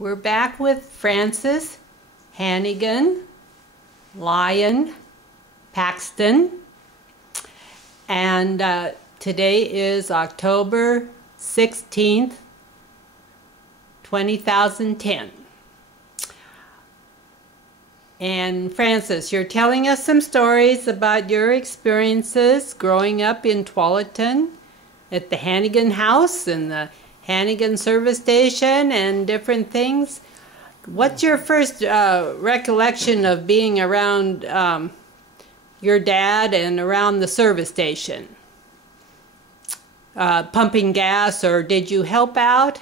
We're back with Francis, Hanegan, Lyon, Paxton, and today is October 16th, 2010. And Francis, you're telling us some stories about your experiences growing up in Tualatin at the Hannegan house and the Hannegan service station and different things. What's your first recollection of being around your dad and around the service station? Pumping gas, or did you help out?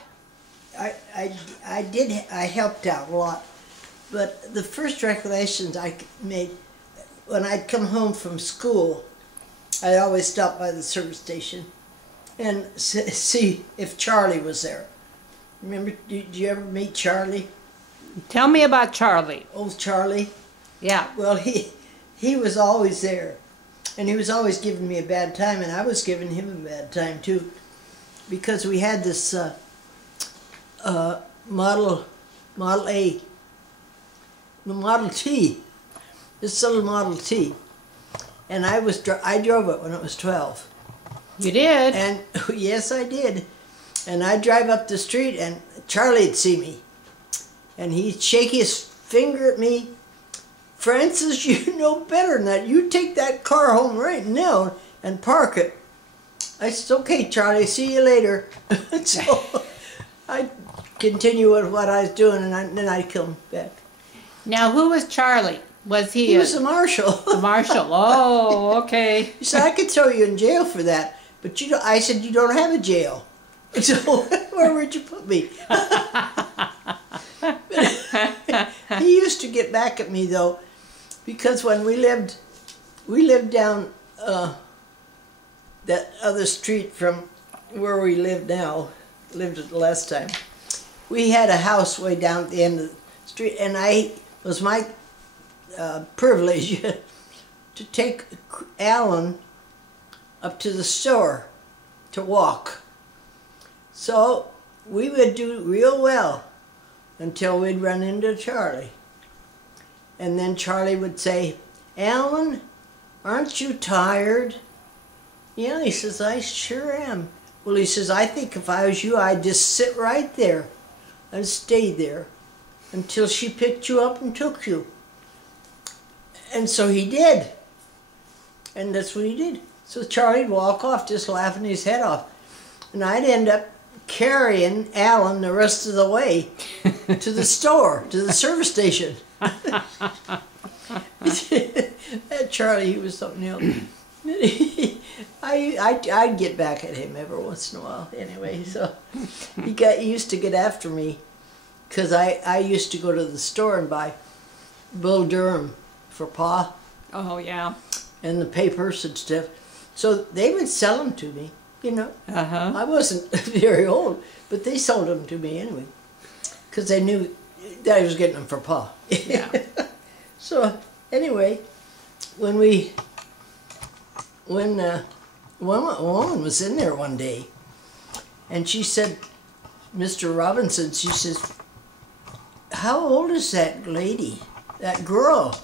I did. I helped out a lot, but the first recollections I made when I'd come home from school, I'd always stop by the service station and see if Charlie was there. Remember, did you ever meet Charlie? Tell me about Charlie. Old Charlie? Yeah. Well, he was always there, and he was always giving me a bad time, and I was giving him a bad time too, because we had this Model A, the Model T, this little Model T, and I drove it when I was 12. You did? And yes, I did. And I'd drive up the street, and Charlie'd see me, and he'd shake his finger at me. Francis, you know better than that. You take that car home right now and park it. I said, okay, Charlie, see you later. So I'd continue with what I was doing, and then I'd come back. Now, who was Charlie? Was he? He was a marshal. The marshal. Oh, okay. He said, I could throw you in jail for that. But you don't, I said, you don't have a jail. So where would you put me? He used to get back at me though, because when we lived down that other street from where we live now, lived it the last time. We had a house way down at the end of the street, and it was my privilege to take Alan up to the store to walk. So we would do real well until we'd run into Charlie. And then Charlie would say, Alan, aren't you tired? Yeah, he says, I sure am. Well, he says, I think if I was you, I'd just sit right there and stay there until she picked you up and took you. And so he did. And that's what he did. So Charlie'd walk off just laughing his head off. And I'd end up carrying Alan the rest of the way to the store, to the service station. That Charlie, he was something else. I'd get back at him every once in a while anyway. So he used to get after me because I used to go to the store and buy Bull Durham for Pa. Oh, yeah. And the papers and stuff. So they would sell them to me, you know. I wasn't very old, but they sold them to me anyway, because they knew that I was getting them for Pa. Yeah. So anyway, when one woman was in there one day, and she said, Mr. Robinson, she says, how old is that lady, that girl?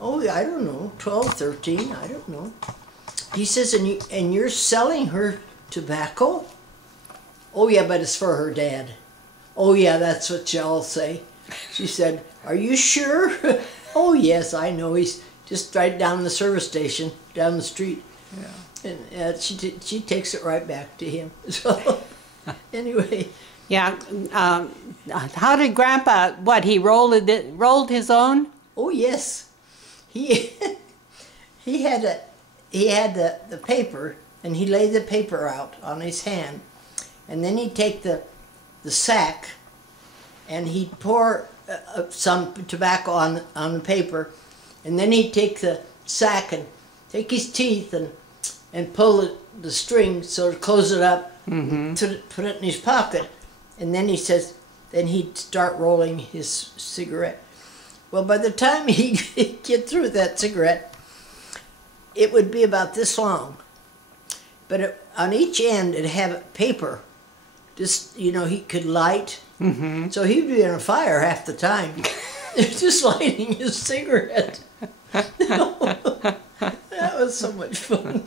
Oh, I don't know, 12, 13, I don't know. He says, and you're selling her tobacco? Oh, yeah, but it's for her dad. Oh, yeah, that's what y'all say. She said, are you sure? Oh, yes, I know. He's just right down the service station, down the street. Yeah. And she takes it right back to him. So, anyway. Yeah. How did Grandpa, what, he rolled his own? Oh, yes. He had the paper, and he laid the paper out on his hand, and then he'd take the sack, and he'd pour some tobacco on the paper, and then he'd take the sack and take his teeth and pull the string so to close it up, to put it in his pocket, and then he says, then he'd start rolling his cigarette. Well, by the time he'd get through that cigarette, it would be about this long. But on each end, it'd have paper. Just, you know, he could light Mm-hmm. So he'd be in a fire half the time, just lighting his cigarette. That was so much fun.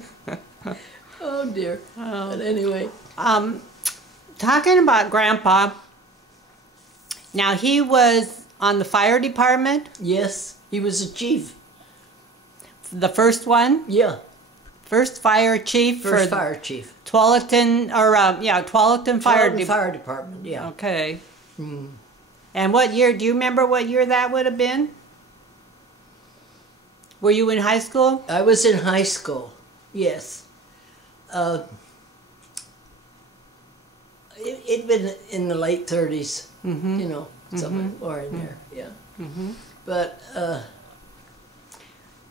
Oh dear. Oh. But anyway. Talking about Grandpa, now he was on the fire department, Yes, he was a chief. the first one, Yeah, first fire chief first for fire chief. Tualatin, or Tualatin Fire Fire, fire department, yeah. Okay. Mm. And what year, do you remember what year that would have been? Were you in high school? I was in high school, yes. It'd been in the late 30s, Mm-hmm. you know, somewhere in there, yeah. Mm-hmm. But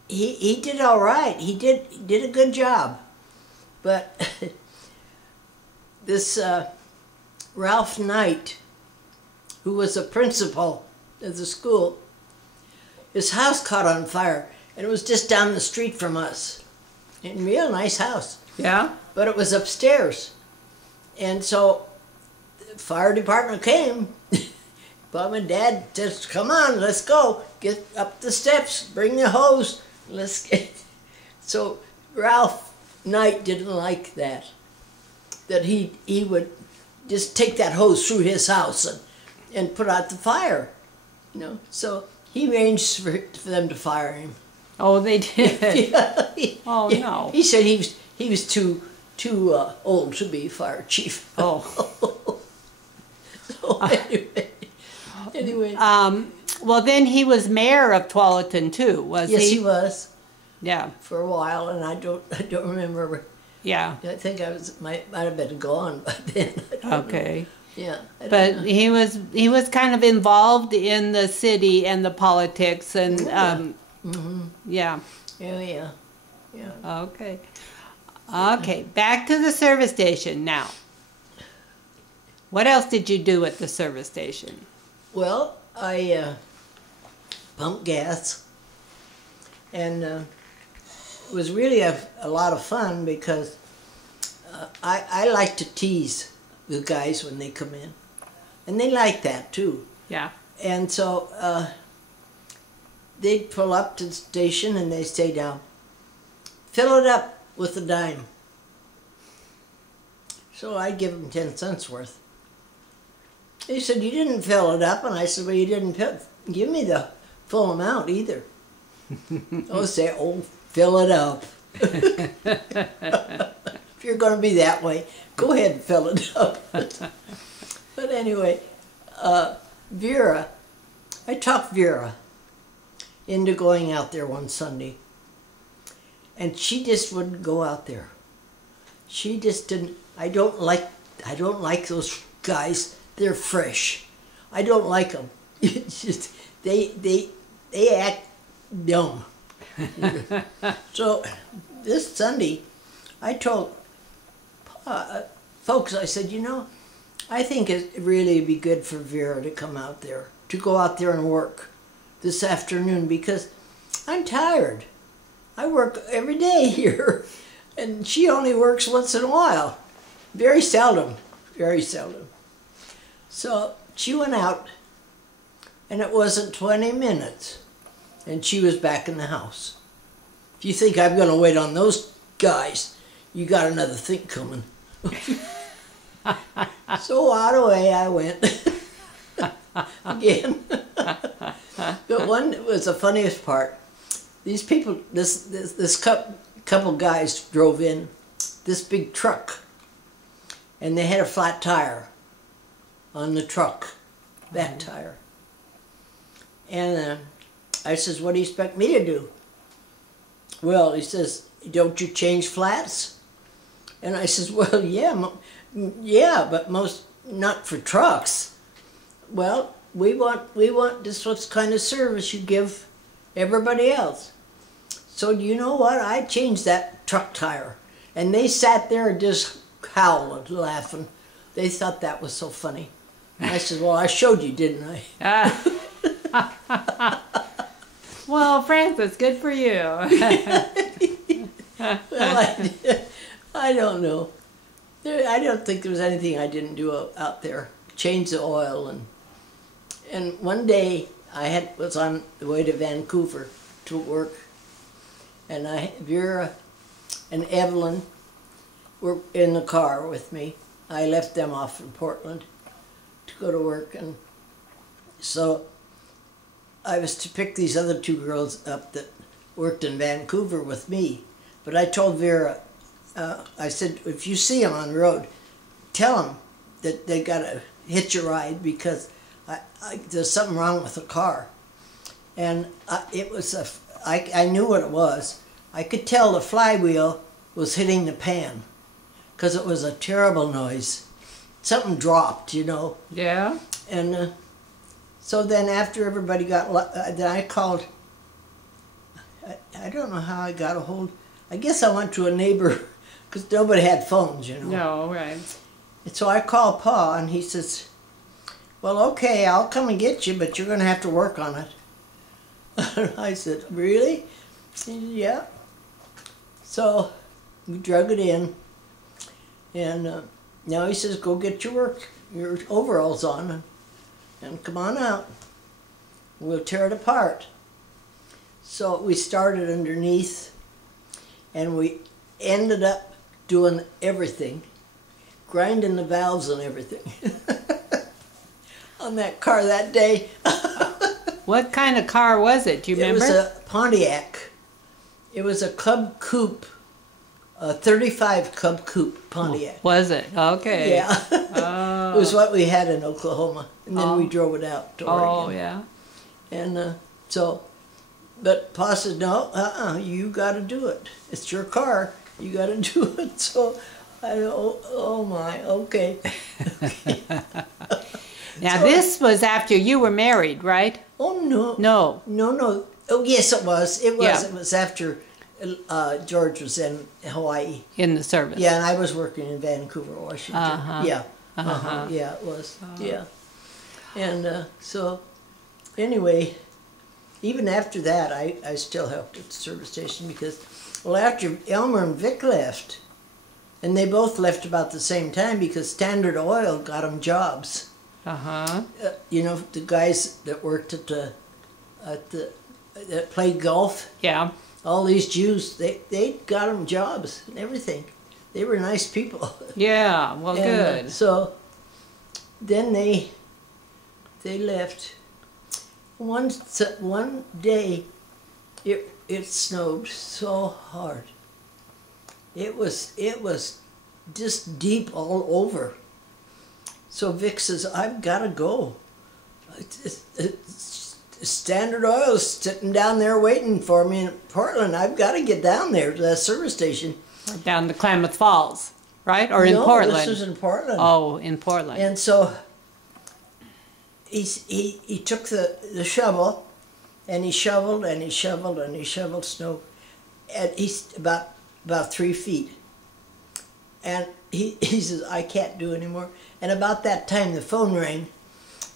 he did all right. He did a good job. But this Ralph Knight, who was a principal of the school, his house caught on fire, and it was just down the street from us. A real nice house. Yeah? But it was upstairs. And so the fire department came. Mom and Dad said, come on, let's go. Get up the steps, bring the hose. Let's get. So Ralph Knight didn't like that. That he would just take that hose through his house and put out the fire. You know. So he arranged for them to fire him. Oh, they did. Yeah. Oh, Yeah. no. He said he was too old to be fire chief. Oh. So anyway. Well, then he was mayor of Tualatin, too, was Yes, he? he was Yeah. for a while, and I don't remember. Yeah. I think might have been gone by then. I don't know. Okay. Yeah. I don't But know. he was kind of involved in the city and the politics and yeah. Yeah. Yeah. Okay. Okay. Back to the service station now. What else did you do at the service station? Well, I pumped gas, and it was really a lot of fun because I like to tease the guys when they come in, and they like that too. Yeah. And so they'd pull up to the station and they'd say down, fill it up with a dime. So I'd give them 10 cents worth. They said, you didn't fill it up. And I said, well, you didn't give me the full amount either. Oh, say, oh, fill it up. If you're going to be that way, go ahead and fill it up. But anyway, Vera, I talked Vera into going out there one Sunday. And she just wouldn't go out there. She just didn't. I don't like those guys. They're fresh. I don't like them. It's just, they act dumb. So this Sunday, I told folks, I said, you know, I think it'd really be good for Vera to come out there, to go out there and work this afternoon because I'm tired. I work every day here, and she only works once in a while. Very seldom, very seldom. So she went out, and it wasn't 20 minutes, and she was back in the house. If you think I'm going to wait on those guys, you got another thing coming. So out away I went again. But one was the funniest part. These people, this couple guys drove in this big truck, and they had a flat tire on the truck, back tire. And I says, what do you expect me to do? Well, he says, don't you change flats? And I says, well, yeah, but not for trucks. Well, we want this what kind of service you give everybody else. So you know what? I changed that truck tire. And they sat there and just howling, laughing. They thought that was so funny. And I said, well, I showed you, didn't I? Well, Francis, good for you. Well, I don't know. I don't think there was anything I didn't do out there. change the oil. And one day I was on the way to Vancouver to work, and Vera and Evelyn were in the car with me. I left them off in Portland to go to work, and so I was to pick these other two girls up that worked in Vancouver with me. But I told Vera, I said, if you see them on the road, tell them that they got to hitch a ride because there's something wrong with the car. And I knew what it was. I could tell the flywheel was hitting the pan because it was a terrible noise. Something dropped, you know. Yeah. And so then after everybody got, then I called, I don't know how I got a hold, I guess I went to a neighbor because nobody had phones, you know. No, right. And so I called Pa, and he says, well, okay, I'll come and get you, but you're going to have to work on it. And I said, really? He said, yeah. So we drug it in, and now he says, go get your overalls on, and come on out. We'll tear it apart. So we started underneath, and we ended up doing everything, grinding the valves and everything on that car that day. What kind of car was it? Do you remember? It was a Pontiac. It was a Cub Coupe, a 35 Cub Coupe Pontiac. Was it? Okay. Yeah. Oh. It was what we had in Oklahoma, and then we drove it out to Oregon. Oh, yeah. And so, but Pa said, no, you got to do it. It's your car. You got to do it. So, oh my, okay. Now, this was after you were married, right? Oh, no. No. No. Oh, yes, it was. It was. Yeah. It was after George was in Hawaii. In the service. Yeah, and I was working in Vancouver, Washington. Uh-huh. Yeah. Uh-huh. Yeah, it was. Yeah. And so, anyway, even after that, I still helped at the service station because, well, after Elmer and Vic left, and they both left about the same time because Standard Oil got them jobs. Uh-huh. You know, the guys that worked that played golf. Yeah. All these Jews, they got them jobs and everything. They were nice people. Yeah, well, And, good. So then they left. One day, it snowed so hard. It was just deep all over. So Vic says, I've got to go. Standard Oil's sitting down there waiting for me in Portland. I've got to get down there to that service station. Down to Klamath Falls, right? Or in Portland? No, this was in Portland. Oh, in Portland. And so he took the shovel, and he shoveled and he shoveled and he shoveled snow, and he's about 3 feet. And he says, I can't do anymore. And about that time, the phone rang,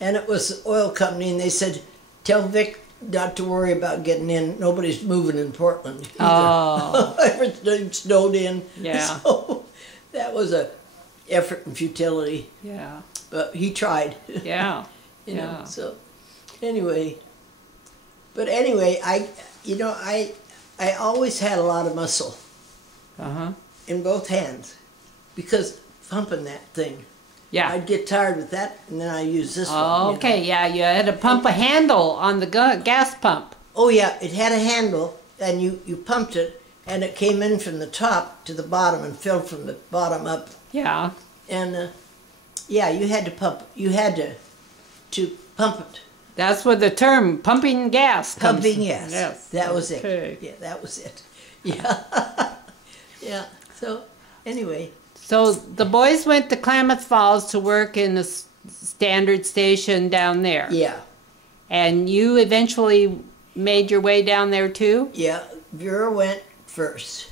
and it was the oil company, and they said, tell Vic not to worry about getting in. Nobody's moving in Portland either. Oh. Everything snowed in. Yeah. So that was a effort and futility. Yeah. But he tried. Yeah. You know, Yeah. so anyway. But anyway, I always had a lot of muscle Uh-huh. in both hands because pumping that thing. Yeah. I'd get tired with that, and then I use this one. Oh, okay, yeah, you had to pump a handle on the gas pump. Oh yeah, it had a handle, and you pumped it, and it came in from the top to the bottom and filled from the bottom up. Yeah. And yeah, you had to pump. You had to pump it. That's where the term pumping gas comes Pumping from. gas. Yes. That was Okay. it. Yeah, that was it. Yeah. Yeah. So anyway. So the boys went to Klamath Falls to work in the standard station down there. Yeah. And you eventually made your way down there too? Yeah. Vera went first.